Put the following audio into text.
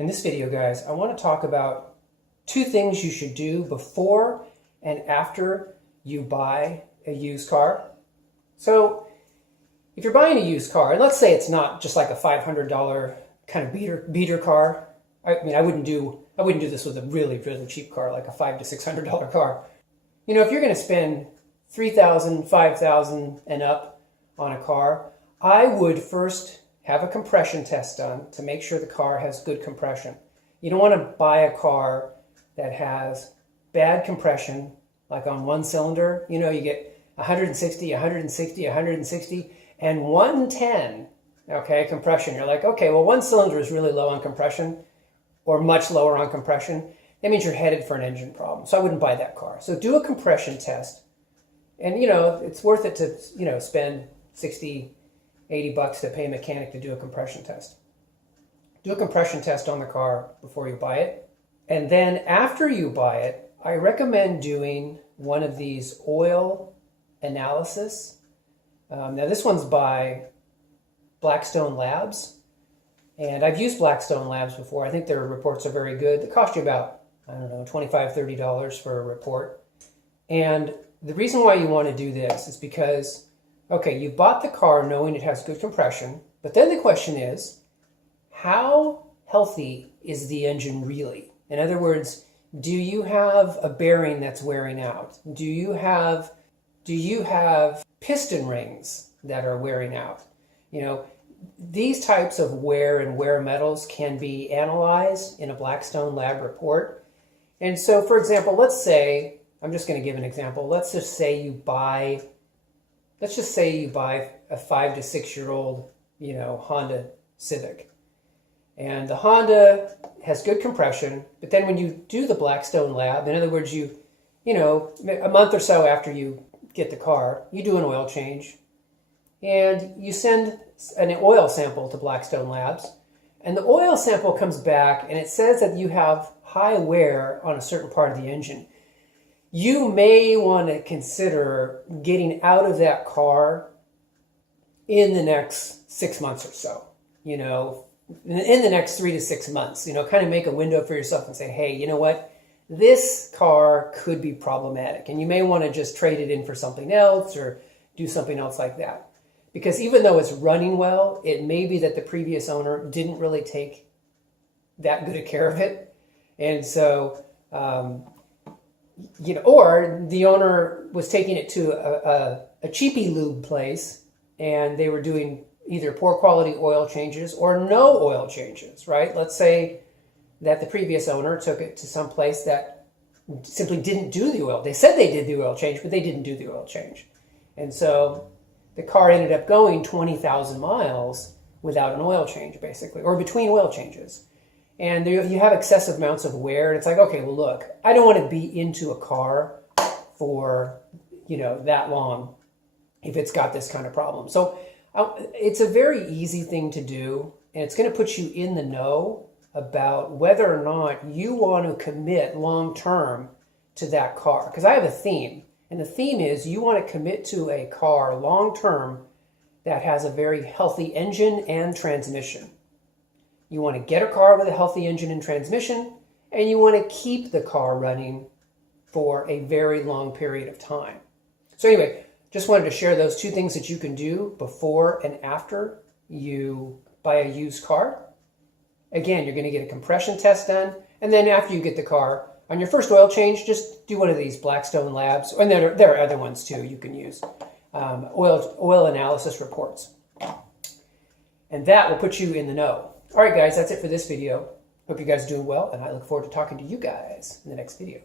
In this video, guys, I want to talk about two things you should do before and after you buy a used car. So if you're buying a used car, and let's say it's not just like a $500 kind of beater car. I mean, I wouldn't do this with a really cheap car, like a $500 to $600 car. You know, if you're going to spend $3,000, $5,000 and up on a car, I would first have a compression test done to make sure the car has good compression. You don't want to buy a car that has bad compression, like on one cylinder. You know, you get 160, 160, 160, and 110, okay, compression. You're like, okay, well, one cylinder is really low on compression, or much lower on compression. That means you're headed for an engine problem. So I wouldn't buy that car. So do a compression test. And, you know, it's worth it to, you know, spend 60, 80 bucks to pay a mechanic to do a compression test. Do a compression test on the car before you buy it. And then after you buy it, I recommend doing one of these oil analysis. Now this one's by Blackstone Labs. And I've used Blackstone Labs before. I think their reports are very good. They cost you about, I don't know, $25, $30 for a report. And the reason why you want to do this is because, okay, you bought the car knowing it has good compression, but then the question is, how healthy is the engine really? In other words, do you have a bearing that's wearing out? Do you have piston rings that are wearing out? You know, these types of wear and wear metals can be analyzed in a Blackstone Lab report. And so, for example, let's say, I'm just going to give an example. Let's just say you buy a 5 to 6 year old, you know, Honda Civic. And the Honda has good compression, but then when you do the Blackstone Lab, in other words, you know, a month or so after you get the car, you do an oil change and you send an oil sample to Blackstone Labs, and the oil sample comes back and it says that you have high wear on a certain part of the engine. You may want to consider getting out of that car in the next 6 months or so, you know, in the next 3 to 6 months, you know, kind of make a window for yourself and say, hey, you know what, this car could be problematic. And you may want to just trade it in for something else or do something else like that. Because even though it's running well, it may be that the previous owner didn't really take that good a care of it. And so, you know, or the owner was taking it to a cheapy lube place and they were doing either poor quality oil changes or no oil changes, right? Let's say that the previous owner took it to some place that simply didn't do the oil. They said they did the oil change, but they didn't do the oil change. And so the car ended up going 20,000 miles without an oil change, basically, or between oil changes. And there, you have excessive amounts of wear. And it's like, okay, well, look, I don't want to be into a car for, you know, that long if it's got this kind of problem. So it's a very easy thing to do, and it's going to put you in the know about whether or not you want to commit long-term to that car. Because I have a theme, and the theme is you want to commit to a car long-term that has a very healthy engine and transmission. You want to get a car with a healthy engine and transmission, and you want to keep the car running for a very long period of time. So anyway, just wanted to share those two things that you can do before and after you buy a used car. Again, you're going to get a compression test done, and then after you get the car, on your first oil change, just do one of these Blackstone Labs, and there are other ones too you can use, oil analysis reports. And that will put you in the know. All right, guys, that's it for this video. Hope you guys are doing well, and I look forward to talking to you guys in the next video.